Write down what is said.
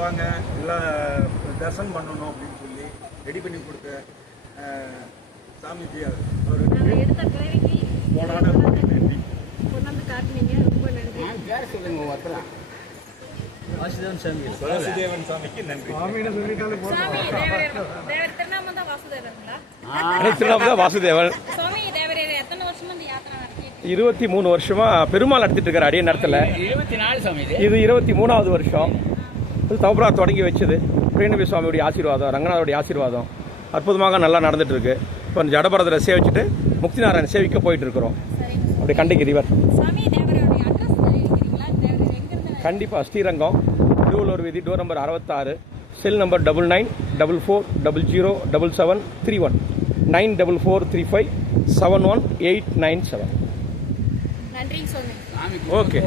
வாங்க எல்லாம் தரிசனம் பண்ணணும் அப்படின்னு சொல்லி ரெடி பண்ணி கொடுத்த சாமிஜி அவருக்கு போனான நன்றி. வாசுதேவன் சாமிக்கு நன்றி. வாசுதேவன் 23 வருஷமா பெருமாள் நடத்திட்டு இருக்காரு அடிய நேரத்தில். இது 23வது வருஷம். தவபுரா தொடங்கி வச்சது பிரேணவி சுவாமியுடைய ஆசீர்வாதம், ரங்கநாதருடைய ஆசீர்வாதம் அற்புதமாக நல்லா நடந்துட்டு இருக்கு. இப்போ ஜடபரதரை சேவிச்சுட்டு முக்தி நாராயணன் சேவிக்க போயிட்டு இருக்கிறோம். அப்படி கண்டிக்கிறிவர் கண்டிப்பாக ஸ்ரீரங்கம் திருவள்ளூர் வீதி டோர் நம்பர் 66, செல் நம்பர் 9944007731 94435718897. நன்றி சொல்லுங்க. ஓகே.